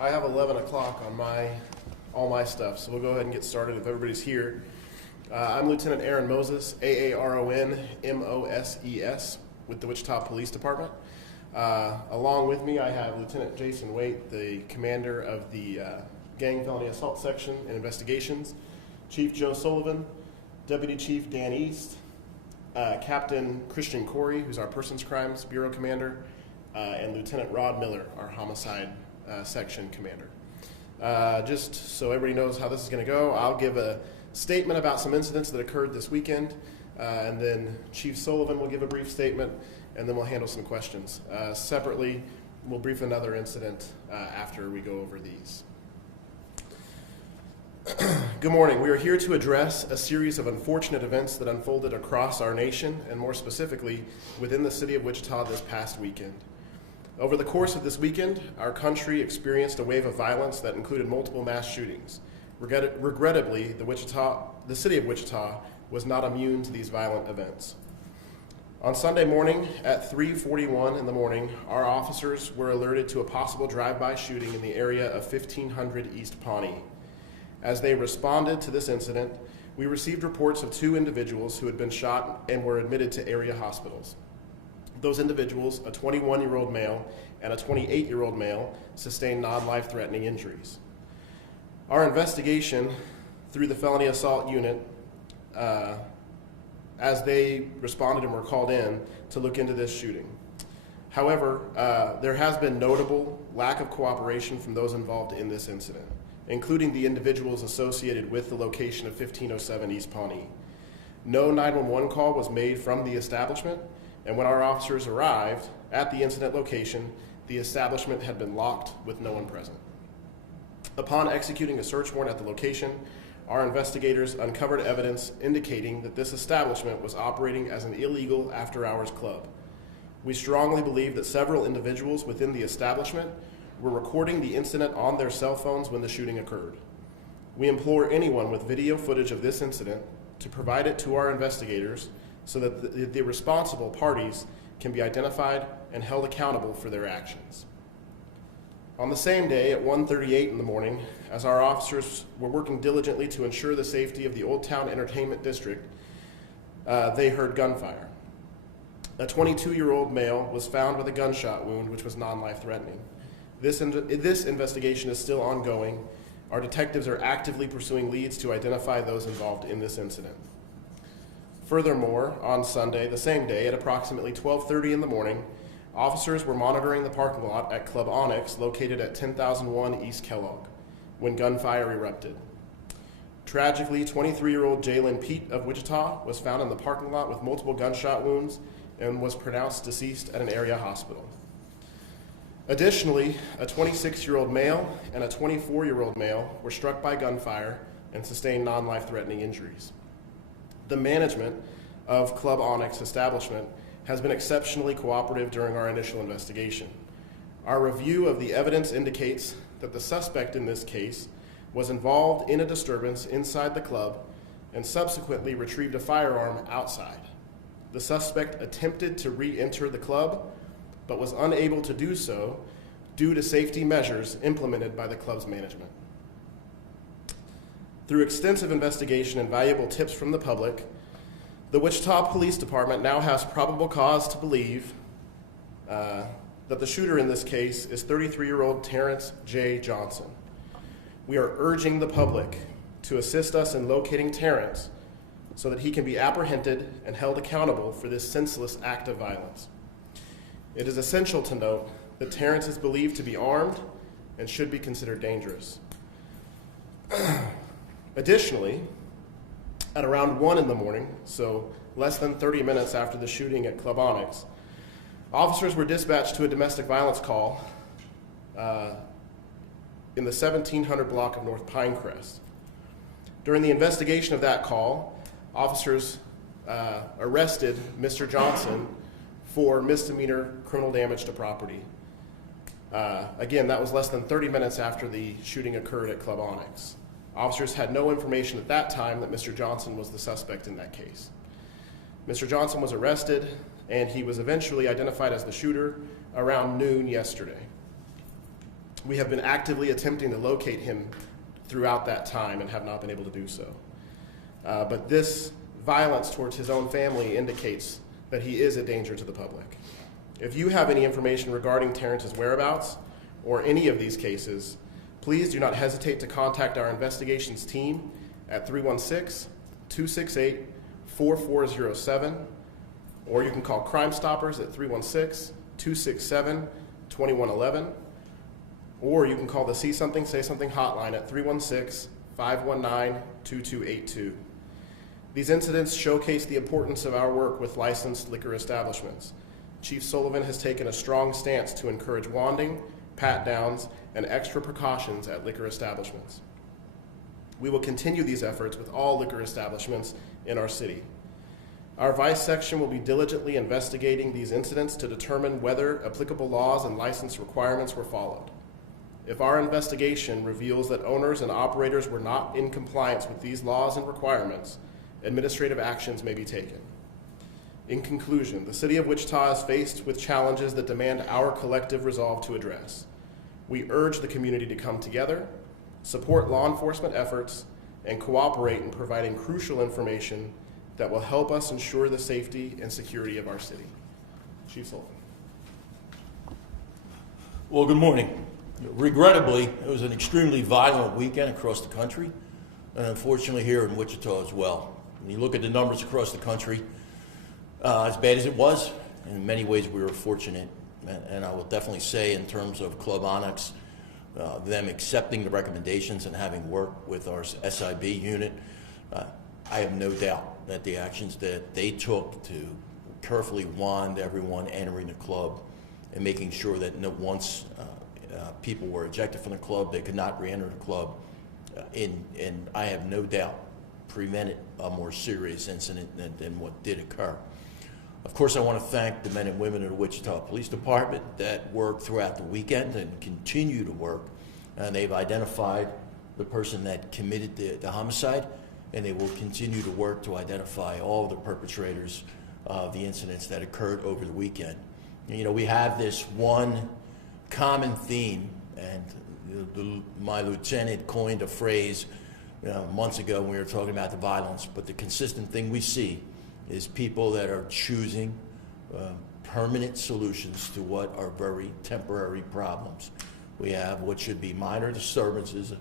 I have 11 o'clock on all my stuff, so we'll go ahead and get started if everybody's here. I'm Lieutenant Aaron Moses, AARON-MOSES, with the Wichita Police Department. Along with me, I have Lieutenant Jason Waite, the commander of the Gang Felony Assault Section and Investigations, Chief Joe Sullivan, Deputy Chief Dan East, Captain Christian Corey, who's our Persons Crimes Bureau Commander, and Lieutenant Rod Miller, our Homicide Section Commander. Just so everybody knows how this is going to go, I'll give a statement about some incidents that occurred this weekend, and then Chief Sullivan will give a brief statement, and then we'll handle some questions. Separately, we'll brief another incident after we go over these. Good morning. We are here to address a series of unfortunate events that unfolded across our nation, and more specifically, within the city of Wichita this past weekend. Over the course of this weekend, our country experienced a wave of violence that included multiple mass shootings. Regrettably, the city of Wichita was not immune to these violent events. On Sunday morning at 3:41 in the morning, our officers were alerted to a possible drive-by shooting in the area of 1500 East Pawnee. As they responded to this incident, we received reports of two individuals who had been shot and were admitted to area hospitals. Those individuals, a 21-year-old male and a 28-year-old male, sustained non-life-threatening injuries. Our investigation through the Felony Assault Unit, as they responded and were called in to look into this shooting. However, there has been notable lack of cooperation from those involved in this incident, including the individuals associated with the location of 1507 East Pawnee. No 911 call was made from the establishment, and when our officers arrived at the incident location, the establishment had been locked with no one present. Upon executing a search warrant at the location, our investigators uncovered evidence indicating that this establishment was operating as an illegal after-hours club. We strongly believe that several individuals within the establishment were recording the incident on their cell phones when the shooting occurred. We implore anyone with video footage of this incident to provide it to our investigators so that the responsible parties can be identified and held accountable for their actions. On the same day at 1:38 in the morning, as our officers were working diligently to ensure the safety of the Old Town Entertainment District, they heard gunfire. A 22-year-old male was found with a gunshot wound which was non-life-threatening. This investigation is still ongoing. Our detectives are actively pursuing leads to identify those involved in this incident. Furthermore, on Sunday, the same day, at approximately 12:30 in the morning, officers were monitoring the parking lot at Club Onyx, located at 10,001 East Kellogg, when gunfire erupted. Tragically, 23-year-old Jalen Pete of Wichita was found in the parking lot with multiple gunshot wounds and was pronounced deceased at an area hospital. Additionally, a 26-year-old male and a 24-year-old male were struck by gunfire and sustained non-life-threatening injuries. The management of Club Onyx establishment has been exceptionally cooperative during our initial investigation. Our review of the evidence indicates that the suspect in this case was involved in a disturbance inside the club and subsequently retrieved a firearm outside. The suspect attempted to re-enter the club, but was unable to do so due to safety measures implemented by the club's management. Through extensive investigation and valuable tips from the public, the Wichita Police Department now has probable cause to believe that the shooter in this case is 33-year-old Terrence J. Johnson. We are urging the public to assist us in locating Terrence so that he can be apprehended and held accountable for this senseless act of violence. It is essential to note that Terrence is believed to be armed and should be considered dangerous. Additionally, at around 1 in the morning, so less than 30 minutes after the shooting at Club Onyx, officers were dispatched to a domestic violence call in the 1700 block of North Pinecrest. During the investigation of that call, officers arrested Mr. Johnson for misdemeanor criminal damage to property. Again, that was less than 30 minutes after the shooting occurred at Club Onyx. Officers had no information at that time that Mr. Johnson was the suspect in that case. Mr. Johnson was arrested, and he was eventually identified as the shooter around noon yesterday. We have been actively attempting to locate him throughout that time and have not been able to do so. But this violence towards his own family indicates that he is a danger to the public. If you have any information regarding Terrence's whereabouts or any of these cases, please do not hesitate to contact our investigations team at 316-268-4407, or you can call Crime Stoppers at 316-267-2111, or you can call the See Something, Say Something hotline at 316-519-2282. These incidents showcase the importance of our work with licensed liquor establishments. Chief Sullivan has taken a strong stance to encourage wanding, pat-downs, and extra precautions at liquor establishments. We will continue these efforts with all liquor establishments in our city. Our Vice section will be diligently investigating these incidents to determine whether applicable laws and license requirements were followed. If our investigation reveals that owners and operators were not in compliance with these laws and requirements, administrative actions may be taken. In conclusion, the City of Wichita is faced with challenges that demand our collective resolve to address. We urge the community to come together, support law enforcement efforts, and cooperate in providing crucial information that will help us ensure the safety and security of our city. Chief Sullivan. Well, good morning. Regrettably, it was an extremely violent weekend across the country, and unfortunately here in Wichita as well. When you look at the numbers across the country, as bad as it was, in many ways we were fortunate, and I will definitely say in terms of Club Onyx, them accepting the recommendations and having worked with our SIB unit, I have no doubt that the actions that they took to carefully wand everyone entering the club and making sure that once people were ejected from the club, they could not re-enter the club, and I have no doubt prevented a more serious incident than what did occur. Of course, I want to thank the men and women of the Wichita Police Department that worked throughout the weekend and continue to work. And they've identified the person that committed the homicide, and they will continue to work to identify all of the perpetrators of the incidents that occurred over the weekend. You know, we have this one common theme, and my lieutenant coined a phrase months ago when we were talking about the violence, but the consistent thing we see is people that are choosing permanent solutions to what are very temporary problems. We have what should be minor disturbances,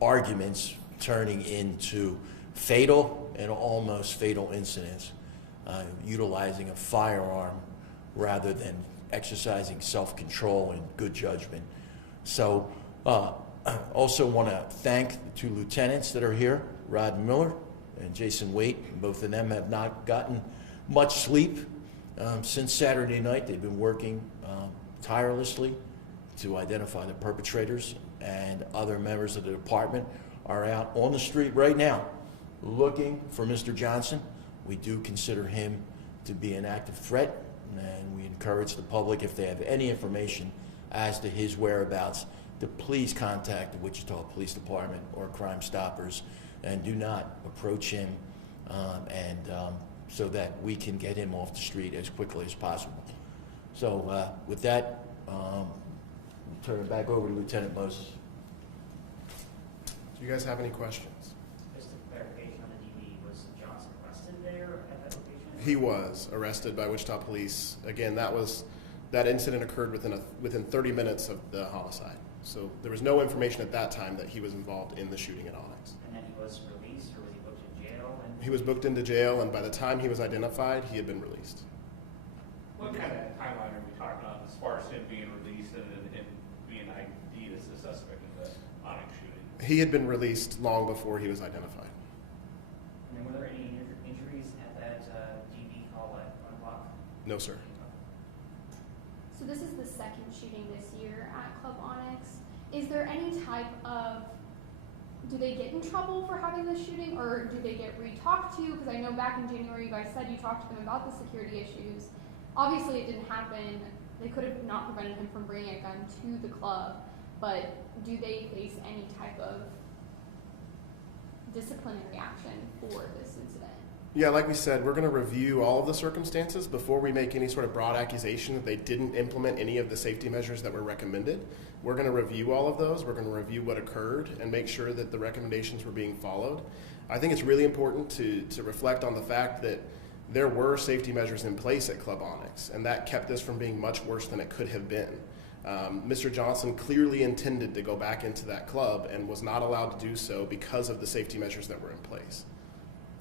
arguments turning into fatal and almost fatal incidents, utilizing a firearm rather than exercising self-control and good judgment. So I also want to thank the two lieutenants that are here, Rod Miller and Jason Waite. Both of them have not gotten much sleep since Saturday night. They've been working tirelessly to identify the perpetrators, and other members of the department are out on the street right now looking for Mr. Johnson. We do consider him to be an active threat, and we encourage the public, if they have any information as to his whereabouts, to please contact the Wichita Police Department or Crime Stoppers, and do not approach him, so that we can get him off the street as quickly as possible. So with that, we'll turn it back over to Lieutenant Moses. Do you guys have any questions? Just a clarification on the DB, was Johnson arrested there at that location? He was arrested by Wichita Police. Again, that incident occurred within 30 minutes of the homicide. So there was no information at that time that he was involved in the shooting at Onyx. And then he was released, or was he booked in jail? He was booked into jail, and by the time he was identified, he had been released. What kind of timeline are we talking about as far as him being released and being ID'd as the suspect in the Onyx shooting? He had been released long before he was identified. And then were there any injuries at that DB call at 1 o'clock? No, sir. So this is the second shooting this year at Club Onyx. Is there any type of, do they get in trouble for having this shooting, or do they get re-talked to? Because I know back in January you guys said you talked to them about the security issues. Obviously it didn't happen. They could have not prevented him from bringing a gun to the club, but do they face any type of disciplinary action for this incident? Yeah, like we said, we're going to review all of the circumstances before we make any sort of broad accusation that they didn't implement any of the safety measures that were recommended. We're going to review all of those. We're going to review what occurred and make sure that the recommendations were being followed. I think it's really important to reflect on the fact that there were safety measures in place at Club Onyx, and that kept this from being much worse than it could have been. Mr. Johnson clearly intended to go back into that club and was not allowed to do so because of the safety measures that were in place.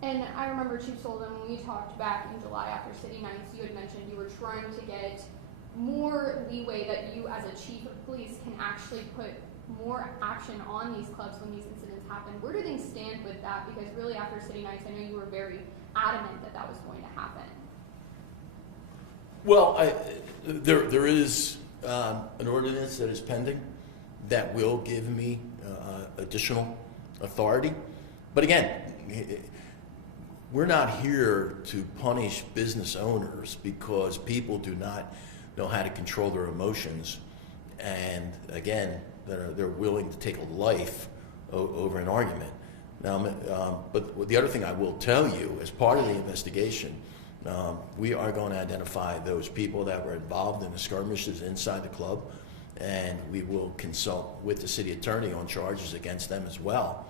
And I remember, Chief Sullivan, when we talked back in July after City Nights, you had mentioned you were trying to get more leeway that you as a chief of police can actually put more action on these clubs when these incidents happen. Where do things stand with that? Because really after City Nights, I know you were very adamant that that was going to happen. Well, there is an ordinance that is pending that will give me additional authority. But again, we're not here to punish business owners because people do not know how to control their emotions, and again, they're willing to take a life over an argument. Now, but the other thing I will tell you, as part of the investigation, we are going to identify those people that were involved in the skirmishes inside the club, and we will consult with the city attorney on charges against them as well.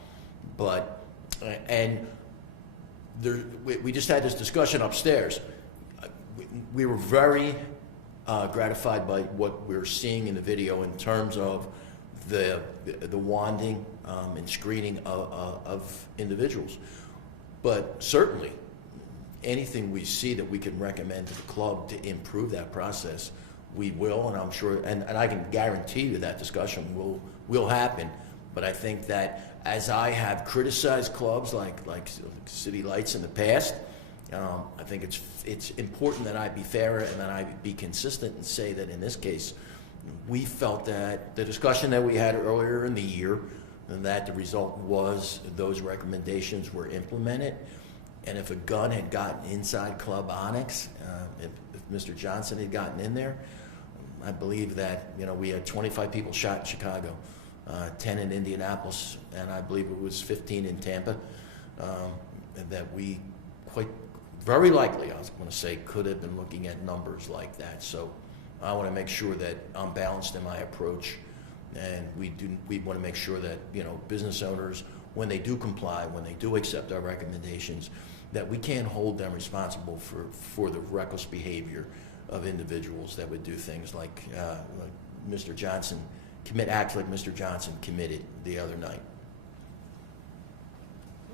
But we just had this discussion upstairs. We were very gratified by what we're seeing in the video in terms of the wanding and screening of individuals. But certainly, anything we see that we can recommend to the club to improve that process, we will, and I'm sure, and I can guarantee you that discussion will happen. But I think that as I have criticized clubs like City Lights in the past, I think it's important that I be fair and that I be consistent and say that in this case, we felt that the discussion that we had earlier in the year, and that the result was those recommendations were implemented. And if a gun had gotten inside Club Onyx, if Mr. Johnson had gotten in there, I believe that we had 25 people shot in Chicago, 10 in Indianapolis, and I believe it was 15 in Tampa. And that we quite very likely, I was going to say, could have been looking at numbers like that. So I want to make sure that I'm balanced in my approach, and we want to make sure that business owners, when they do comply, when they do accept our recommendations, that we can't hold them responsible for the reckless behavior of individuals that would do things like Mr. Johnson acts like Mr. Johnson committed the other night.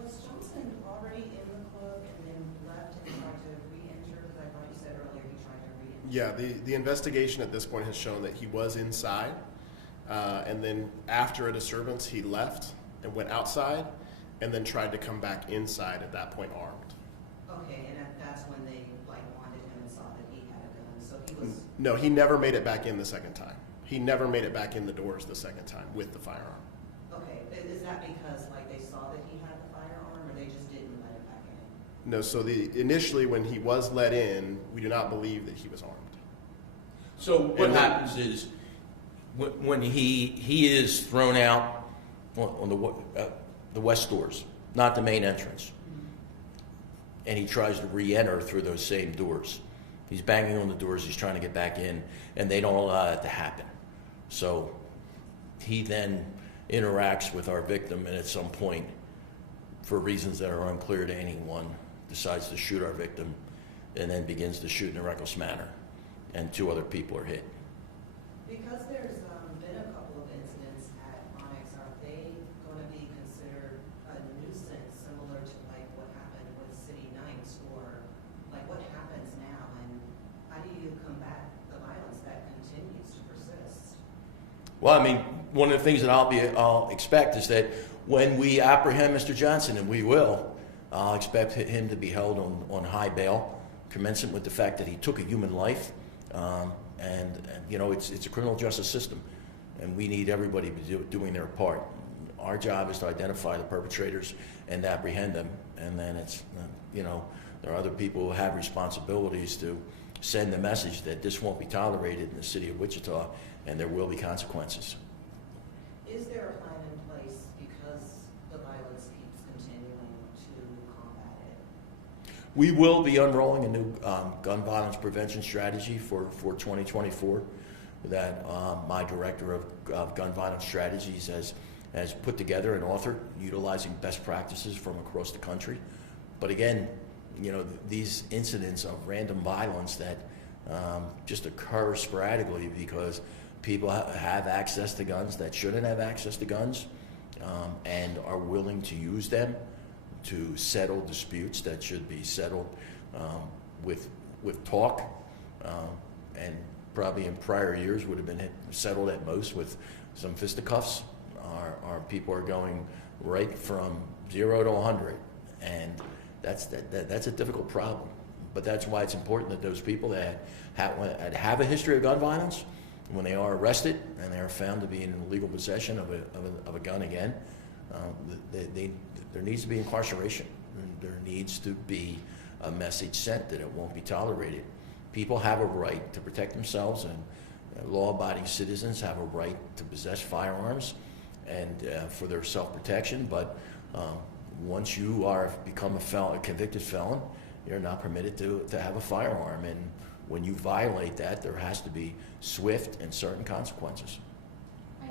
Was Johnson already in the club and then left and tried to re-enter? Because I thought you said earlier he tried to re-enter. Yeah, the investigation at this point has shown that he was inside, and then after a disturbance, he left and went outside, and then tried to come back inside at that point armed. Okay, and that's when they wanted him and saw that he had a gun. So he was. No, he never made it back in the second time. He never made it back in the doors the second time with the firearm. Okay, is that because they saw that he had the firearm, or they just didn't let him back in? No, so initially when he was let in, we do not believe that he was armed. So what happens is when he is thrown out on the west doors, not the main entrance, and he tries to re-enter through those same doors. He's banging on the doors, he's trying to get back in, and they don't allow that to happen. So he then interacts with our victim, and at some point, for reasons that are unclear to anyone, decides to shoot our victim, and then begins to shoot in a reckless manner, and 2 other people are hit. Because there's been a couple of incidents at Onyx, are they going to be considered a nuisance similar to what happened with City Nights, or what happens now, and how do you combat the violence that continues to persist? Well, I mean, one of the things that I'll expect is that when we apprehend Mr. Johnson, and we will, I'll expect him to be held on high bail, commensurate with the fact that he took a human life. And it's a criminal justice system, and we need everybody doing their part. Our job is to identify the perpetrators and apprehend them, and then it's there are other people who have responsibilities to send the message that this won't be tolerated in the city of Wichita, and there will be consequences. Is there a plan in place because the violence keeps continuing to combat it? We will be unrolling a new gun violence prevention strategy for 2024 that my director of gun violence strategies has put together and authored, utilizing best practices from across the country. But again, you know, these incidents of random violence that just occur sporadically because people have access to guns that shouldn't have access to guns, and are willing to use them to settle disputes that should be settled with talk, and probably in prior years would have been settled at most with some fisticuffs. Our people are going right from 0 to 100, and that's a difficult problem. But that's why it's important that those people that have a history of gun violence, when they are arrested and they are found to be in illegal possession of a gun again, there needs to be incarceration. There needs to be a message sent that it won't be tolerated. People have a right to protect themselves, and law-abiding citizens have a right to possess firearms and for their self-protection. But once you become a convicted felon, you're not permitted to have a firearm. And when you violate that, there has to be swift and certain consequences. I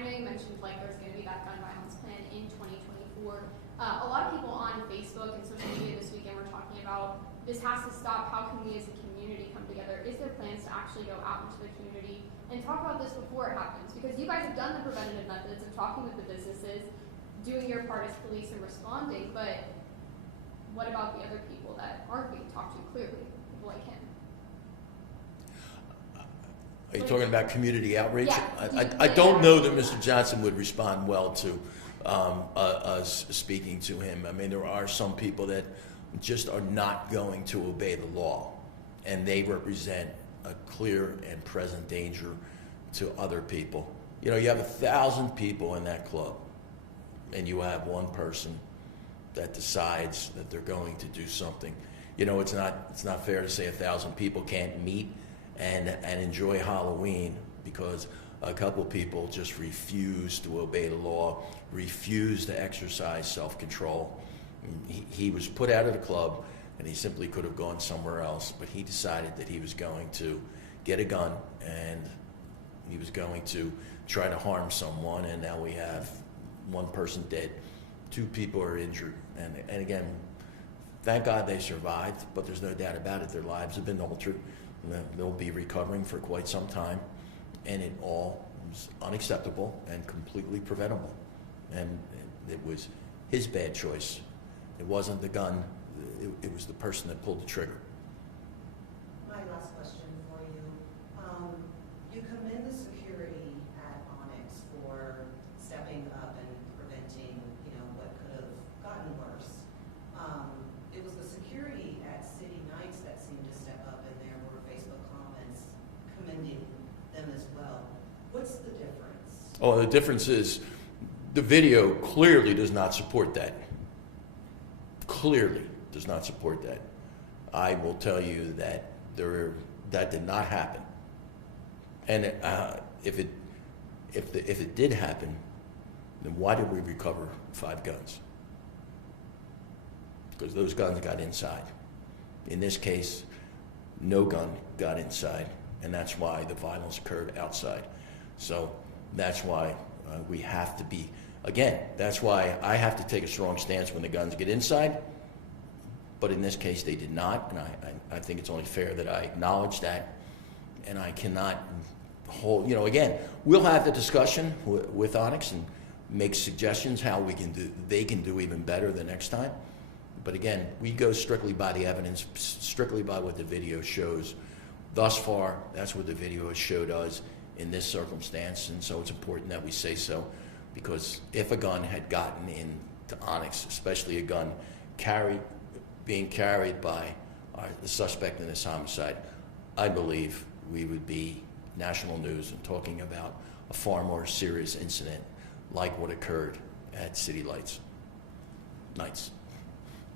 know you mentioned like there's going to be that gun violence plan in 2024. A lot of people on Facebook and social media this weekend were talking about this has to stop. How can we as a community come together? Is there plans to actually go out into the community and talk about this before it happens? Because you guys have done the preventative methods of talking with the businesses, doing your part as police and responding, but what about the other people that aren't being talked to clearly, people like him? Are you talking about community outreach? Yeah. I don't know that Mr. Johnson would respond well to us speaking to him. I mean, there are some people that just are not going to obey the law, and they represent a clear and present danger to other people. You know, you have 1,000 people in that club, and you have one person that decides that they're going to do something. You know, it's not fair to say 1,000 people can't meet and enjoy Halloween because a couple people just refuse to obey the law, refuse to exercise self-control. He was put out of the club, and he simply could have gone somewhere else, but he decided that he was going to get a gun and he was going to try to harm someone, and now we have one person dead, 2 people are injured, and again, thank God they survived, but there's no doubt about it, their lives have been altered. They'll be recovering for quite some time, and it all was unacceptable and completely preventable. And it was his bad choice. It wasn't the gun, it was the person that pulled the trigger. My last question for you. You commend the security at Onyx for stepping up and preventing, what could have gotten worse. It was the security at City Nights that seemed to step up, and there were Facebook comments commending them as well. What's the difference? Oh, the difference is the video clearly does not support that. Clearly does not support that. I will tell you that that did not happen. And if it did happen, then why did we recover 5 guns? Because those guns got inside. In this case, no gun got inside, and that's why the violence occurred outside. So that's why we have to be, again, that's why I have to take a strong stance when the guns get inside, but in this case they did not, and I think it's only fair that I acknowledge that, and I cannot hold, again, we'll have the discussion with Onyx and make suggestions how they can do even better the next time. But again, we go strictly by the evidence, strictly by what the video shows. Thus far, that's what the video has showed us in this circumstance, and so it's important that we say so, because if a gun had gotten into Onyx, especially a gun being carried by the suspect in this homicide, I believe we would be national news and talking about a far more serious incident like what occurred at City Nights.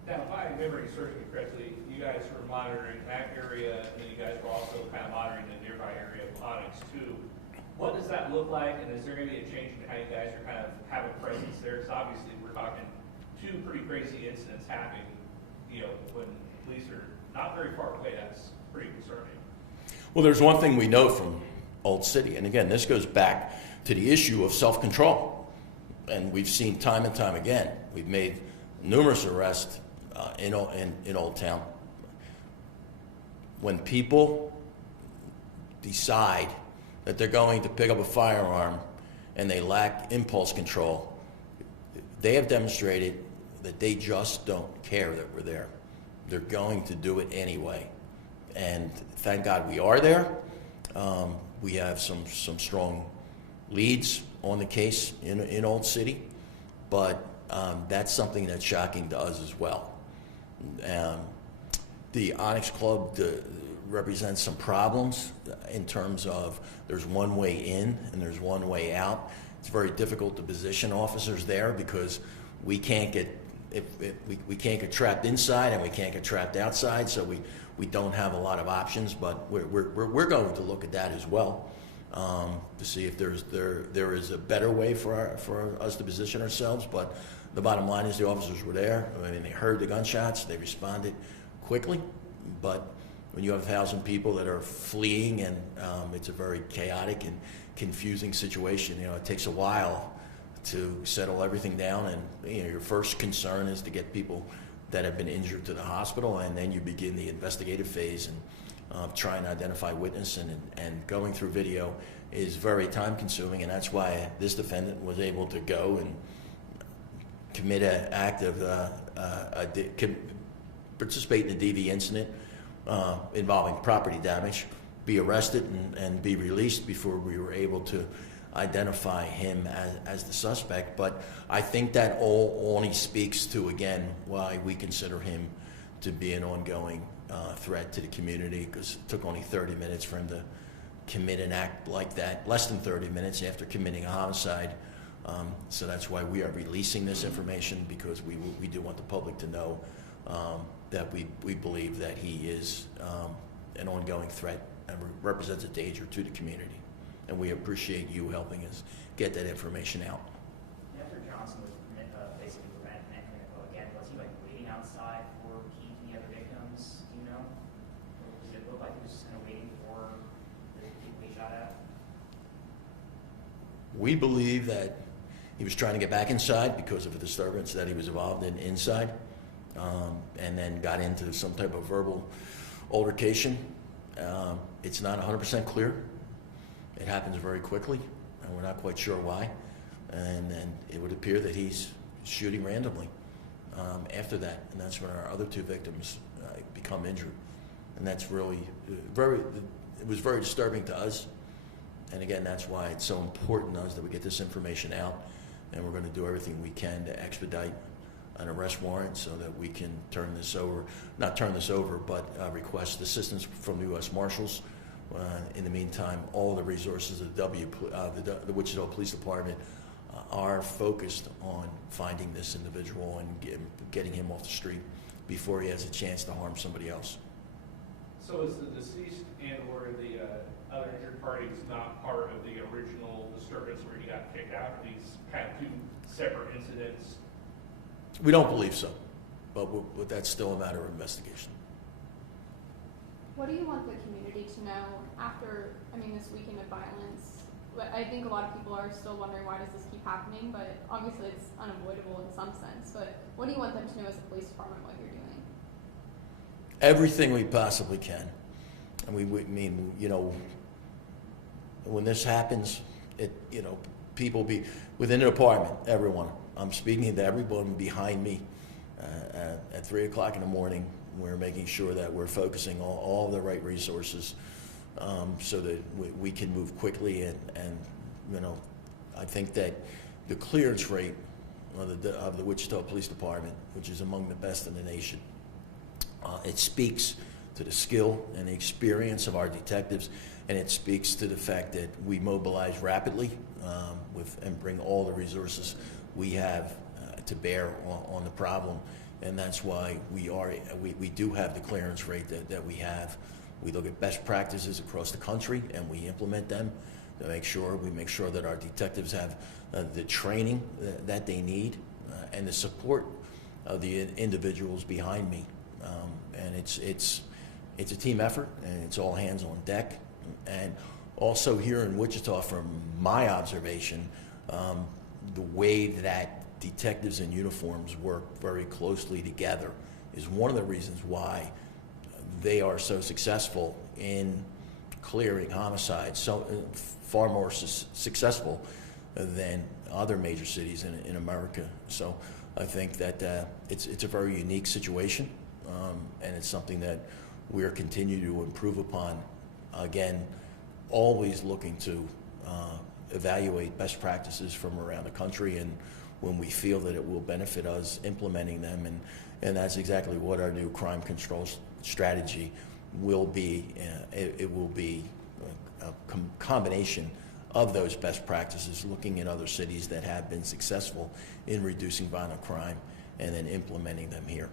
Now, if my memory serves me correctly, you guys were monitoring that area, and then you guys were also kind of monitoring the nearby area of Onyx too. What does that look like, and is there going to be a change in how you guys are kind of have a presence there? Because obviously we're talking 2 pretty crazy incidents happening you know, when police are not very far away, that's pretty concerning. Well, there's one thing we know from Old City, and again, this goes back to the issue of self-control. And we've seen time and time again, we've made numerous arrests in Old Town. When people decide that they're going to pick up a firearm and they lack impulse control, they have demonstrated that they just don't care that we're there. They're going to do it anyway. And thank God we are there. We have some strong leads on the case in Old City, but that's something that's shocking to us as well. The Onyx Club represents some problems in terms of there's one way in and there's one way out. It's very difficult to position officers there because we can't get we can't get trapped inside and we can't get trapped outside, so we don't have a lot of options. But we're going to look at that as well to see if there is a better way for us to position ourselves. But the bottom line is the officers were there. I mean, they heard the gunshots, they responded quickly. But when you have 1,000 people that are fleeing and it's a very chaotic and confusing situation, you know, it takes a while to settle everything down, and you know, your first concern is to get people that have been injured to the hospital, and then you begin the investigative phase and try and identify witness, and going through video is very time consuming, and that's why this defendant was able to go and commit an act of participate in a DV incident involving property damage, be arrested and be released before we were able to identify him as the suspect. But I think that only speaks to, again, why we consider him to be an ongoing threat to the community, because it took only 30 minutes for him to commit an act like that, less than 30 minutes after committing a homicide. So that's why we are releasing this information, because we do want the public to know that we believe that he is an ongoing threat and represents a danger to the community. And we appreciate you helping us get that information out. After Johnson was basically prevented from entering the club again, was he like waiting outside for Keith and the other victims? Do you know? Or does it look like he was just kind of waiting for the people he shot at? We believe that he was trying to get back inside because of a disturbance that he was involved in inside, and then got into some type of verbal altercation. It's not 100% clear. It happens very quickly, and we're not quite sure why. And it would appear that he's shooting randomly after that, and that's when our other two victims become injured. And that's really it was very disturbing to us. And again, that's why it's so important to us that we get this information out, and we're going to do everything we can to expedite an arrest warrant so that we can request assistance from the U.S. Marshals. In the meantime, all the resources of the Wichita Police Department are focused on finding this individual and getting him off the street before he has a chance to harm somebody else. So is the deceased and or the other injured parties not part of the original disturbance where he got kicked out? Are these kind of two separate incidents? We don't believe so, but that's still a matter of investigation. What do you want the community to know after, this weekend of violence? I think a lot of people are still wondering, why does this keep happening? But obviously it's unavoidable in some sense. But what do you want them to know as a police department, what you're doing? Everything we possibly can. And when this happens, people be within the department, everyone. I'm speaking to everyone behind me at 3 o'clock in the morning. We're making sure that we're focusing on all the right resources so that we can move quickly. And I think that the clearance rate of the Wichita Police Department, which is among the best in the nation, it speaks to the skill and the experience of our detectives, and it speaks to the fact that we mobilize rapidly and bring all the resources we have to bear on the problem. And that's why we do have the clearance rate that we have. We look at best practices across the country and we implement them to make sure that our detectives have the training that they need and the support of the individuals behind me And it's a team effort, and it's all hands on deck. And also here in Wichita, from my observation, the way that detectives in uniforms work very closely together is one of the reasons why they are so successful in clearing homicides, so far more successful than other major cities in America. So I think that it's a very unique situation, and it's something that we're continuing to improve upon. Again, always looking to evaluate best practices from around the country, and when we feel that it will benefit us, implementing them, and that's exactly what our new crime control strategy will be. It will be a combination of those best practices, looking at other cities that have been successful in reducing violent crime and then implementing them here.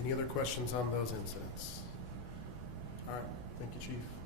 Any other questions on those incidents? All right, thank you, Chief.